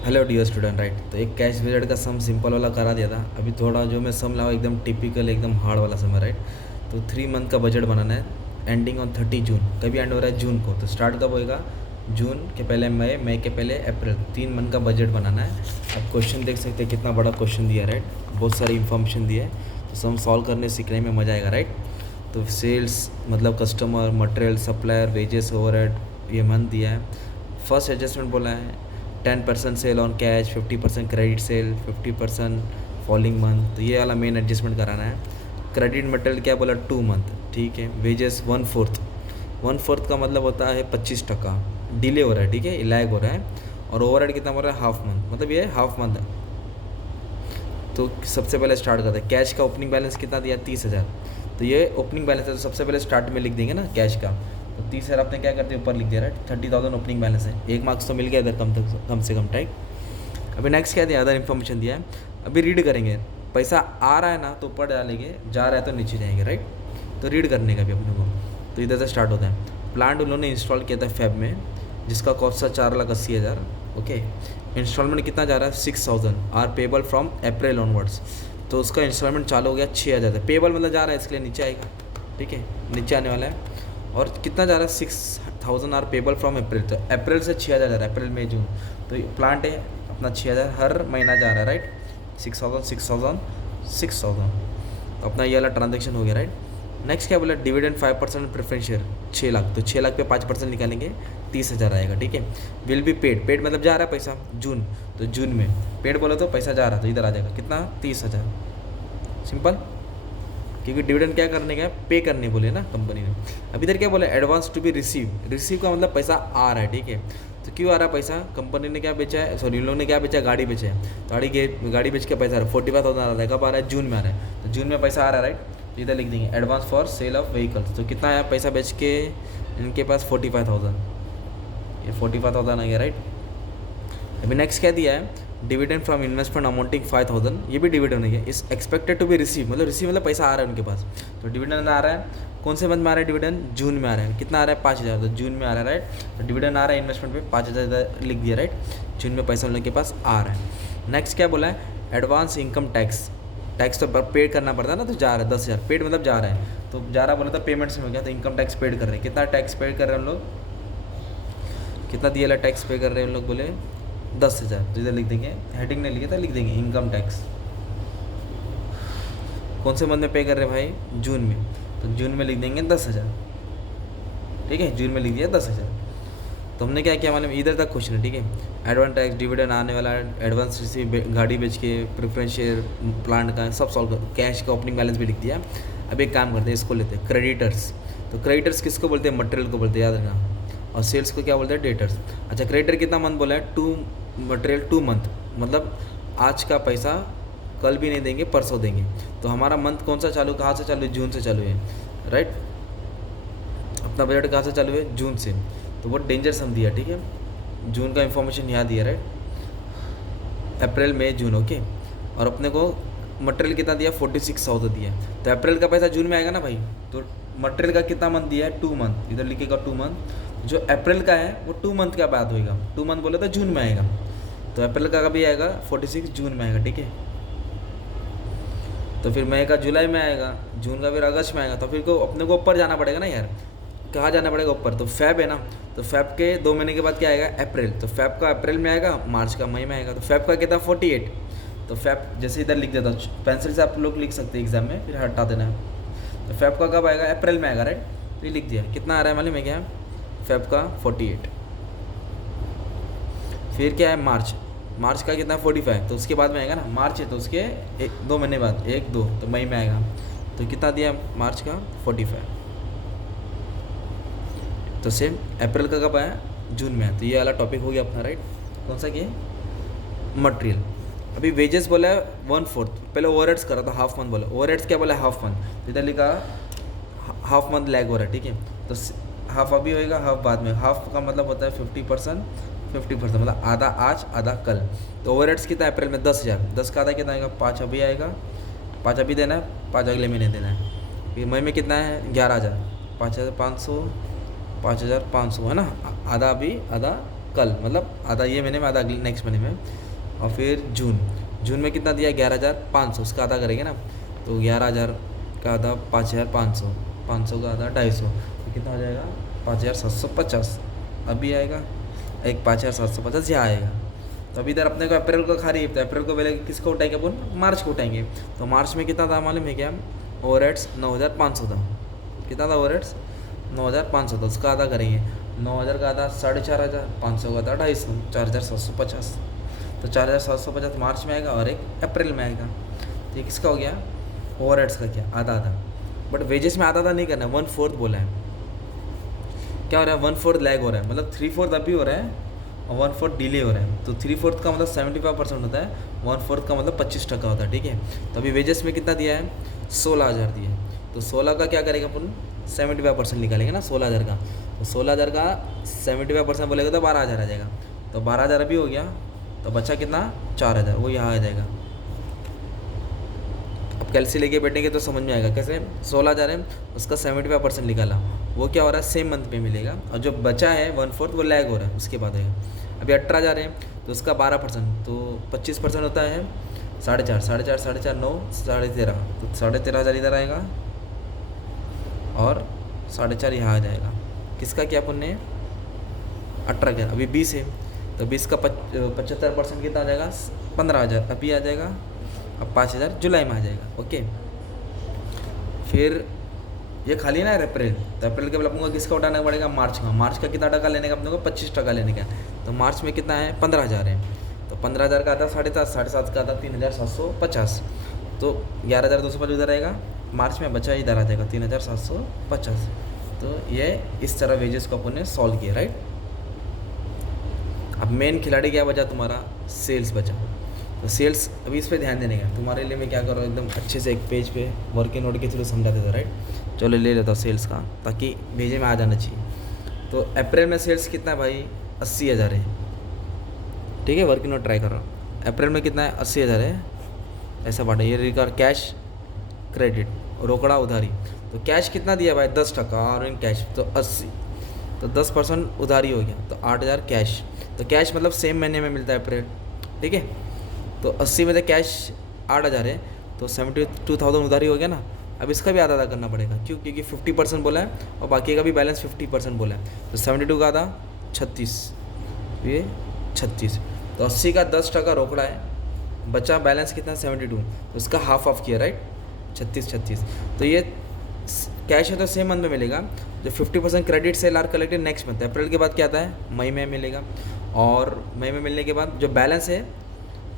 Hello dear student, right. तो एक cash budget का सम सिंपल वाला करा दिया था। अभी थोड़ा जो मैं सम लाऊँ एकदम टिपिकल एकदम हार्ड वाला सम है, राइट। तो 3 मंथ का बजट बनाना है, एंडिंग ऑन 30 जून। कभी एंड हो रहा है जून को, तो स्टार्ट कब होएगा? जून के पहले मई के पहले अप्रैल। 3 मंथ का बजट बनाना है। अब क्वेश्चन देख सकते हैं, कितना बड़ा क्वेश्चन दिया है, राइट। बहुत सारी इन्फॉर्मेशन दी है, तो सम सॉल्व करने सीखने में मज़ा आएगा, राइट। तो सेल्स मतलब customer, material, supplier, wages, overhead, ये मंथ दिया है। फर्स्ट एडजस्टमेंट बोला है 10% sale on cash, 50% credit sale, 50% following month. तो ये वाला मेन एडजस्टमेंट कराना है। क्रेडिट मटेरियल क्या बोला? 2 मंथ, ठीक है। वेजेस 1/4। 1/4 का मतलब होता है 25% डिले हो रहा है, ठीक है, लैग हो रहा है। और ओवरहेड कितना बोल रहा है? हाफ मंथ, मतलब ये हाफ मंथ है। तो सबसे पहले स्टार्ट करते हैं। कैश का ओपनिंग बैलेंस कितना दिया? 30,000। तो ये ओपनिंग बैलेंस है, तो सबसे पहले स्टार्ट में लिख देंगे ना कैश का। तो 30,000 आपने क्या करते ऊपर लिख दिया, राइट। 30,000 ओपनिंग बैलेंस है, 1 मार्क्स तो मिल गया इधर कम से कम, टाइप। अभी नेक्स्ट क्या दिया? अदर इन्फॉर्मेशन दिया है। अभी रीड करेंगे। पैसा आ रहा है ना तो ऊपर डालेंगे, जा रहा है तो नीचे जाएंगे, राइट। तो रीड करने का भी अपने को। तो इधर से स्टार्ट होता है। प्लांट उन्होंने इंस्टॉल किया था फेब में, जिसका कॉस्ट था 4,80,000। ओके। इंस्टॉलमेंट कितना जा रहा है? 6,000 are payable from April onwards. तो उसका इंस्टॉलमेंट चालू हो गया 6,000 से। पेबल मतलब जा रहा है, इसके लिए नीचे आएगा, ठीक है, नीचे आने वाला है। और कितना जा रहा है? 6,000 आर पेबल फ्रॉम अप्रैल। तो अप्रैल से 6,000 जा रहा है, अप्रैल मई जून। तो प्लांट है अपना 6,000 हर महीना जा रहा है, राइट। 6,000 6,000 6,000। तो अपना ये वाला ट्रांजेक्शन हो गया, राइट। नेक्स्ट क्या बोला? Dividend 5% preference share 6 lakh. तो 6 लाख पे 5% निकालेंगे, 30,000 आएगा, ठीक है। विल बी पेड, पेड मतलब जा रहा है पैसा, जून। तो जून में पेड बोला तो पैसा जा रहा, तो इधर आ जाएगा कितना? 30,000। सिंपल, क्योंकि डिविडेंड क्या करने का है? पे करने बोले ना कंपनी ने। अब इधर क्या बोला? Advance to be receive. Receive का मतलब पैसा आ रहा है, ठीक है। तो क्यों आ रहा है पैसा? कंपनी ने क्या बेचा है, सॉरी, इन लोगों ने क्या बेचा? गाड़ी बेचा है। तो गाड़ी बेच के पैसा आ रहा है, 45,000 आ रहा है। कब आ रहा है? जून में आ रहा है। तो जून में पैसा आ रहा है, राइट। तो इधर लिख देंगे advance for sale of vehicles. तो कितना आया पैसा बेच के इनके पास? 45,000। ये 45,000 आ गया, राइट। अभी नेक्स्ट क्या दिया है? Dividend from investment amounting 5,000। ये भी डिविडेंड है, इस एक्सपेक्टेड टू बी रिसीव, मतलब रिसीव मतलब पैसा आ रहा है उनके पास। तो डिविडेंड आ रहा है, कौन से मंथ में आ रहा है डिविडेंड? जून में आ रहा है। कितना आ रहा है? 5,000। तो जून में आ रहा है, राइट। तो डिविडेंड आ रहा है इन्वेस्टमेंट पे 5,000 लिख दिया, राइट। जून में पैसा उनके पास आ रहा है। नेक्स्ट क्या बोला है? Advance income tax. टैक्स तो पेड करना पड़ता है ना, तो जा रहा है 10,000। पेड मतलब जा रहा है, तो जा रहा बोला तो पेमेंट्स में हो गया, तो इनकम टैक्स पेड कर रहे हैं। कितना टैक्स पेड कर रहे हैं हम लोग? कितना दिया टैक्स पे कर रहे हैं उन लोग? बोले 10,000। तो इधर लिख देंगे, हेडिंग नहीं लिखा था, लिख देंगे इनकम टैक्स। कौन से मंथ में पे कर रहे हैं भाई? जून में। तो जून में लिख देंगे 10,000, ठीक है। जून में लिख दिया 10,000। तो हमने क्या किया मालूम? इधर तक क्वेश्चन है, ठीक है। एडवांस टैक्स, डिविडेंड आने वाला, एडवांस रिसीव, गाड़ी बेच के, प्रेफरेंस शेयर, प्लांट का सब सॉल्व कर, कैश का ओपनिंग बैलेंस भी लिख दिया। अब एक काम करते हैं, इसको लेते हैं क्रेडिटर्स। तो क्रेडिटर्स किसको बोलते हैं? मटेरियल को बोलते हैं, याद रखना। और सेल्स को क्या बोलते हैं? डेटर्स। अच्छा, क्रेडिटर कितना मंथ बोला है? 2 मटेरियल 2 मंथ, मतलब आज का पैसा कल भी नहीं देंगे, परसों देंगे। तो हमारा मंथ कौन सा चालू, कहाँ से चालू है? जून से चालू है, राइट। अपना बजट कहाँ से चालू है? जून से। तो बहुत डेंजर सम दिया, ठीक है। जून का इन्फॉर्मेशन यहाँ दिया, राइट। अप्रैल मई जून, ओके। और अपने को मटेरियल कितना दिया? 46,000 दिया। तो अप्रैल का पैसा जून में आएगा ना भाई। तो मटेरियल का कितना मंथ दिया है? 2 मंथ। इधर लिखेगा 2 मंथ। जो अप्रैल का है वो 2 मंथ का बात होएगा। 2 मंथ बोले तो जून में आएगा। तो अप्रैल का कभी आएगा? 46 जून में आएगा, ठीक है। तो फिर मई का जुलाई में आएगा, जून का फिर अगस्त में आएगा। तो फिर को अपने को ऊपर जाना पड़ेगा ना यार। कहाँ जाना पड़ेगा? ऊपर। तो फैब है ना, तो फैब के 2 महीने के बाद क्या आएगा? अप्रैल। तो फैब का अप्रैल में आएगा, मार्च का मई में आएगा। तो फैब का कितना? 48। तो फैब जैसे इधर लिख देता, पेंसिल से आप लोग लिख सकते हैं एग्जाम में, फिर हटा देना है। तो फैब का कब आएगा? अप्रैल में आएगा, राइट। तो ये लिख दिया। कितना आ रहा है मालूम है क्या? फैब का 48। फिर क्या है? मार्च। मार्च का कितना? 45। तो उसके बाद में आएगा ना, मार्च है तो उसके 2 महीने बाद 1 2 तो मई में आएगा। तो कितना दिया मार्च का? 45। तो सेम अप्रैल का कब आया? जून में। तो ये वाला टॉपिक हो गया अपना, राइट। कौन सा किया? मटेरियल। अभी वेजेस बोला है 1/4। पहले ओवरहेड्स करा था, हाफ मंथ बोला। ओवरहेड्स क्या बोला है? Half month. तो इधर लिखा हाफ मंथ लैग हो रहा है, ठीक है। तो हाफ अभी होएगा, हाफ बाद में। हाफ का मतलब होता है 50%। 50% मतलब आधा आज, आधा कल। तो ओवरहेड्स कितना है अप्रैल में? 10,000। 10 का आधा कितना आएगा? 5 अभी आएगा, 5 अभी देना है, 5 अगले महीने देना है। फिर मई में कितना है? 11,000। 5,500, 5,500 है ना। आधा अभी, आधा कल, मतलब आधा ये महीने में, आधा अगले नेक्स्ट महीने में। और फिर जून में कितना दिया 11,500, उसका आधा करेंगे ना, तो 11,000 का आधा 5,500, 500 का आधा 250, तो कितना हो जाएगा 5,750 अभी आएगा, एक 5,750 यहाँ आएगा। तो अभी इधर अपने को अप्रैल को खा रही है, तो अप्रैल को पहले किसको उठाएंगे अपन, मार्च को उठाएंगे। तो मार्च में कितना था मालूम है क्या, ओवरहेड्स 9,500 था। कितना था ओवरहेड्स 9,500 था, उसका आधा करेंगे, 9,000 का आधा 4,500, 500 का आधा 250, 4,750। तो 4,750 मार्च में आएगा और एक अप्रैल में आएगा। तो ये किसका हो गया, ओवरहेड्स का क्या, आधा आधा। बट वेजेस में आधा आधा नहीं करना है, 1/4 बोला है। क्या हो रहा है, 1/4 लैग हो रहा है, मतलब 3/4 अभी हो रहा है और 1/4 डिले हो रहा है। तो 3/4 का मतलब 75% होता है, 1/4 का मतलब 25% होता है, ठीक है। तो अभी वेजेस में कितना दिया है, 16,000 दिया है। तो 16 का क्या करेगा अपन, 75% निकालेंगे ना 16,000 का। तो 16,000 का 75% बोलेगा तो 12,000 आ जाएगा। तो 12,000 अभी हो गया, तो बचा कितना 4,000, वो यहाँ आ जाएगा। अब कैलसी लेके बैठेंगे तो समझ में आएगा कैसे। 16,000 है, उसका 75% निकाला, वो क्या हो रहा है सेम मंथ पे मिलेगा। और जो बचा है 1/4 वो लैग हो रहा है, उसके बाद है। अभी 18,000 है, तो उसका 12%, तो 25% होता है 4,500, 4,500, 4,500, 9, 13,500, तो 13,500 इधर आएगा और 4,500 यहाँ आ जाएगा। किसका क्या अपन ने 18 किया, अभी 20 है, तो 20 का 75% कितना आ जाएगा 15,000 अभी आ जाएगा। अब 5,000 जुलाई में आ जाएगा, ओके। फिर ये खाली ना अप्रैल, तो अप्रैल के बाद अपन को किसका उठाना पड़ेगा, मार्च का। मार्च का कितना टका लेने का अपने को, 25% लेने का। तो मार्च में कितना है 15,000 है, तो 15,000 का आता 7,500, 7,500 का आता 3,750, तो 11,250 उधर आएगा। मार्च में बचा इधर आ जाएगा 3,750। तो ये इस तरह वेजेस को अपन ने सॉल्व किया, राइट। अब मेन खिलाड़ी क्या बचा तुम्हारा, सेल्स बचा। तो सेल्स अभी इस पर ध्यान देने का तुम्हारे लिए मैं क्या कर रहा हूँ, एकदम अच्छे से एक पेज पे वर्किंग नोट के थ्रू समझा देता, राइट। चलो ले लेता हूँ सेल्स का, ताकि भेजे में आ जाना चाहिए। तो अप्रैल में सेल्स कितना है भाई, 80,000 है, ठीक है। वर्किंग नोट ट्राई कर रहा हूँ। अप्रैल में कितना है 80,000 है, ऐसा बांटा। ये रिकॉर्ड कैश क्रेडिट रोकड़ा उधारी। तो कैश कितना दिया भाई 10% और इन कैश तो 80, तो 10% उधारी हो गया, तो 8,000 कैश। तो कैश मतलब सेम महीने में मिलता है अप्रैल, ठीक है। तो 80 में से कैश 8,000 है, तो 72,000 उधारी हो गया ना। अब इसका भी आधा आधा करना पड़ेगा, क्यों, क्योंकि 50% बोला है और बाकी का भी बैलेंस 50% बोला है। तो 72 का आधा 36, ये 36, तो 80 का 10% रोकड़ा है, बचा बैलेंस कितना 72, तो उसका हाफ ऑफ किया, राइट, 36। तो ये कैश है तो सेम मंथ में मिलेगा। जो 50% credit sale are collected next month, April के बाद क्या आता है मई में मिलेगा, और मई में मिलने के बाद जो बैलेंस है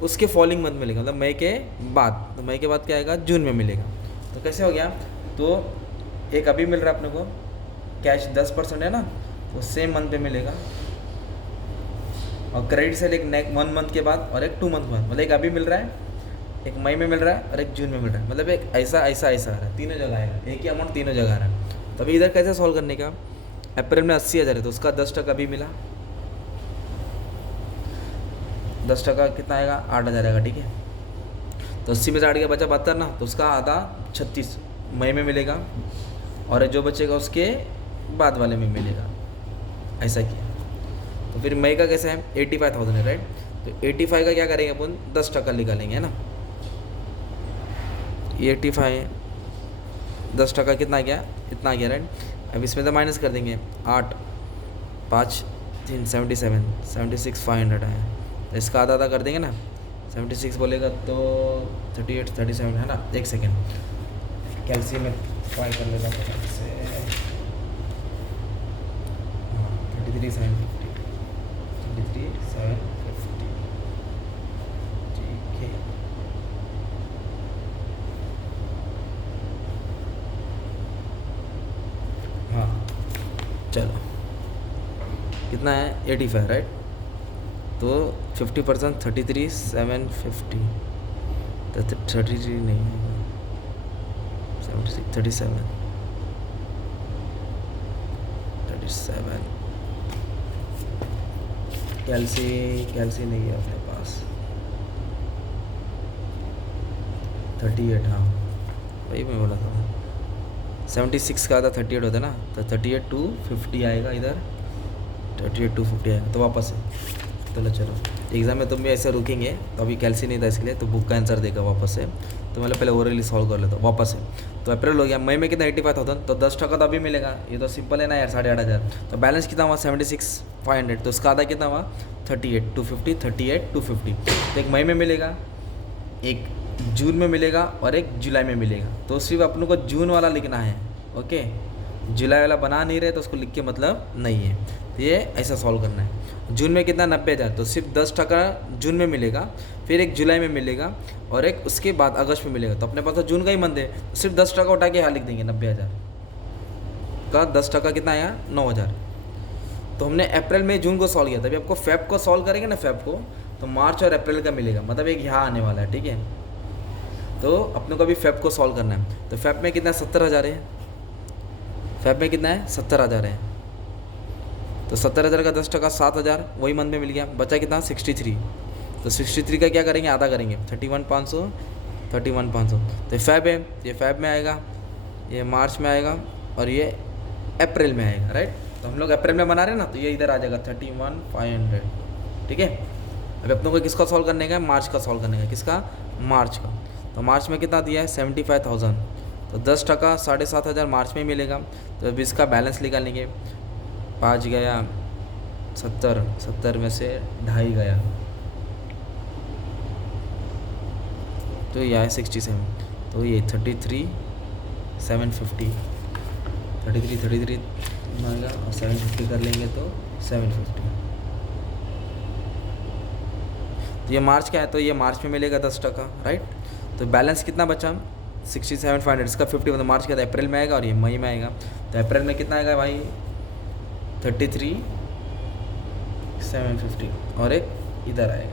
उसके फॉलोइंग मंथ मिलेगा, मतलब मई के बाद। तो मई के बाद क्या आएगा, जून में मिलेगा। तो कैसे हो गया, तो एक अभी मिल रहा है अपने को कैश 10% है ना, तो सेम मंथ पे मिलेगा। और क्रेडिट सेल एक 1 मंथ के बाद और एक 2 मंथ बाद, मतलब एक अभी मिल रहा है, एक मई में मिल रहा है और एक जून में मिल रहा है, मतलब एक ऐसा आ रहा है, तीनों जगह आएगा, एक ही अमाउंट तीनों जगह आ रहा है। तो अभी इधर कैसे सॉल्व करने का, अप्रैल में 80,000 है, तो उसका 10% अभी मिला, 10% कितना आएगा 8,000 आएगा, ठीक है। तो 80 में से 8 के बचा 72 ना, तो उसका आधा 36 मई में मिलेगा, और जो बचेगा उसके बाद वाले में मिलेगा, ऐसा किया। तो फिर मई का कैसे है 85,000 है, राइट। तो 85 का क्या करेंगे अपन 10% निकालेंगे, है ना। 85 10% कितना गया, इतना आ गया, राइट। अब इसमें तो माइनस कर देंगे, 8 5 3 77 76,500 आया, तो इसका आधा आधा कर देंगे ना। 76 बोलेगा तो 38 37 है ना। एक सेकेंड कैल्शियम में ट्राई कर लेगा फटाक से। 33,750 33,750, ठीक है। हाँ चलो, कितना है 85, राइट। तो 50% 33,750, तो 33 नहीं है, 76 37 कैल्सी नहीं है अपने पास। 38, हाँ वही मैं बोला था। 76 का आधा 38 होता है ना, तो 38 to 50 आएगा इधर, 38,250 आएगा, तो वापस है। चलो एग्ज़ाम में तुम भी ऐसे रुकेंगे, तो अभी कैलसी नहीं था इसलिए, तो बुक का आंसर देगा वापस से। तो मतलब पहले ओरली सॉल्व कर लेता हूँ वापस से। तो अप्रैल हो गया, मई में कितना 85,000, तो 10% तो अभी मिलेगा, ये तो सिंपल है ना यार, 8,500। तो बैलेंस कितना हुआ 76,500, तो उसका आधा कितना हुआ 38,250, 38,250। तो एक मई में मिलेगा, एक जून में मिलेगा और एक जुलाई में मिलेगा। तो सिर्फ अपनों को जून वाला लिखना है, ओके। जुलाई वाला बना नहीं रहे तो उसको लिख के मतलब नहीं है। तो ये ऐसा सॉल्व करना है। जून में कितना 90,000, तो सिर्फ 10% जून में मिलेगा, फिर एक जुलाई में मिलेगा और एक उसके बाद अगस्त में मिलेगा। तो अपने पास तो जून का ही मंथ है, तो सिर्फ 10% उठा के यहाँ लिख देंगे 90,000 का 10% कितना आया 9,000। तो हमने अप्रैल में जून को सॉल्व किया था, अभी आपको फेब को सॉल्व करेंगे ना, फेब को, तो मार्च और अप्रैल का मिलेगा, मतलब एक यहाँ आने वाला है, ठीक है। तो अपने को अभी फेब को सॉल्व करना है। तो फेब में कितना 70,000 है, फेब में कितना है 70,000 है। तो 70,000 का 10% 7,000 वही मंथ में मिल गया, बचा कितना 63। तो 63 का क्या करेंगे, आधा करेंगे 31,500, 31,500। तो फेब है, ये फेब में आएगा, ये मार्च में आएगा और ये अप्रैल में आएगा, राइट। तो हम लोग अप्रैल में बना रहे हैं ना, तो ये इधर आ जाएगा 31,500, ठीक है। अभी अपनों को किसका सॉल्व करने का है, मार्च का सॉल्व करने का, किसका, मार्च का। तो मार्च में कितना दिया है 75,000, तो 10% 7,500 मार्च में मिलेगा। तो अभी इसका बैलेंस निकालेंगे, 5 गया 70, 70 में से 2.5 गया, तो ये आया 67। तो ये 33,750, 33 आएगा और 750 कर लेंगे तो 750। तो ये मार्च का है, तो ये मार्च में मिलेगा 10%, राइट। तो बैलेंस कितना बचा 67,500, इसका 50 मतलब मार्च का, तो अप्रैल में आएगा और ये मई में आएगा। तो अप्रैल में कितना आएगा भाई 33,750 और एक इधर आएगा।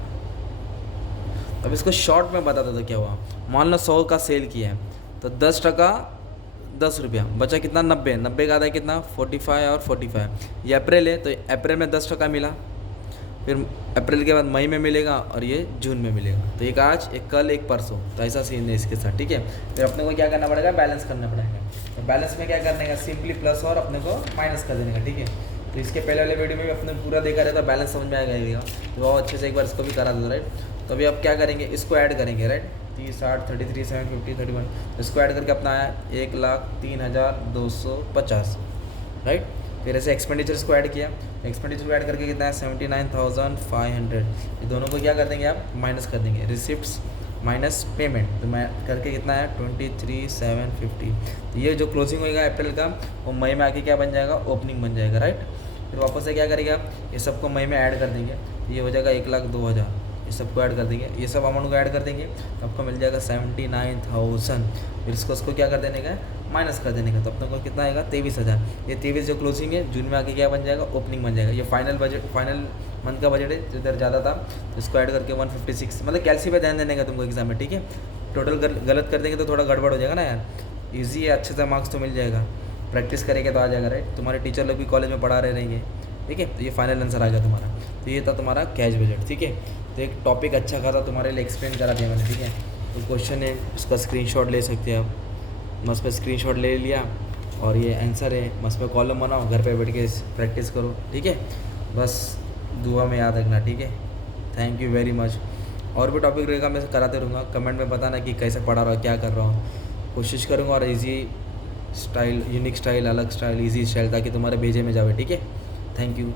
अब इसको शॉर्ट में बता दो क्या हुआ। मान लो 100 का सेल किया है, तो 10% 10 रुपया, बचा कितना 90, 90 का आधा है कितना 45 और 45। ये अप्रैल है, तो अप्रैल में 10% मिला, फिर अप्रैल के बाद मई में मिलेगा और ये जून में मिलेगा। तो एक आज, एक कल, एक परसों, तो ऐसा सीन है इसके साथ, ठीक है। फिर अपने को क्या करना पड़ेगा, बैलेंस करना पड़ेगा। तो बैलेंस में क्या करने का, सिंपली प्लस और अपने को माइनस कर देने का, ठीक है। तो इसके पहले वाले वीडियो में भी अपने पूरा देखा रहता, बैलेंस समझ में आ जाएगा, तो बहुत अच्छे से एक बार इसको भी करा दो, राइट। तो अभी आप क्या करेंगे, इसको ऐड करेंगे, राइट। 30, 60, 33, 750, 31, इसको ऐड करके अपना आया 1,03,250, राइट। फिर ऐसे एक्सपेंडिचर्स को ऐड किया, एक्सपेंडिचर को ऐड करके कितना है 79,500। ये दोनों को क्या कर देंगे आप, माइनस कर देंगे, रिसिप्ट्स माइनस पेमेंट, तो मैं करके कितना है 23,750। तो ये जो क्लोजिंग होएगा अप्रैल का, वो मई में आके क्या बन जाएगा, ओपनिंग बन जाएगा, राइट। फिर वापस से क्या करेंगे आप, ये सबको मई में ऐड कर देंगे, ये हो जाएगा 1,02,000, ये सबको ऐड कर देंगे, ये सब अमाउंट को ऐड कर देंगे, तो आपको मिल जाएगा 79,000। फिर इसको क्या कर देने का, माइनस कर देने का, तो अपने को कितना आएगा 23,000। ये 23 जो क्लोजिंग है, जून में आके क्या बन जाएगा, ओपनिंग बन जाएगा। ये फाइनल बजट, फाइनल मंथ का बजट है, इधर ज़्यादा था, तो इसको ऐड करके 156, मतलब कैलसी पे ध्यान देने का तुमको एग्जाम में, ठीक है। टोटल गलत कर देंगे तो थोड़ा गड़बड़ हो जाएगा ना यार। ईजी है, अच्छे से मार्क्स तो मिल जाएगा, प्रैक्टिस करेंगे तो आ जाएगा, राइट। तुम्हारे टीचर लोग भी कॉलेज में पढ़ा रहे रहेंगे, ठीक है। तो ये फाइनल आंसर आ गया तुम्हारा। तो ये था तुम्हारा कैश बजट, ठीक है। तो एक टॉपिक अच्छा खासा तुम्हारे लिए एक्सप्लेन करा दिया मैंने, ठीक है। तो क्वेश्चन है, उसका स्क्रीनशॉट ले सकते हैं आप, मैं उस पर स्क्रीनशॉट ले लिया और ये आंसर है, बस पे कॉलम बनाओ, घर पे बैठ के प्रैक्टिस करो, ठीक है। बस दुआ में याद रखना, ठीक है। Thank you very much. और भी टॉपिक रहेगा मैं कराते रहूँगा, कमेंट में बताना कि कैसे पढ़ा रहा हूँ, क्या कर रहा हूँ, कोशिश करूँगा। और इजी स्टाइल, यूनिक स्टाइल, अलग स्टाइल, इजी स्टाइल, ताकि तुम्हारे भेजे में जावे, ठीक है। Thank you.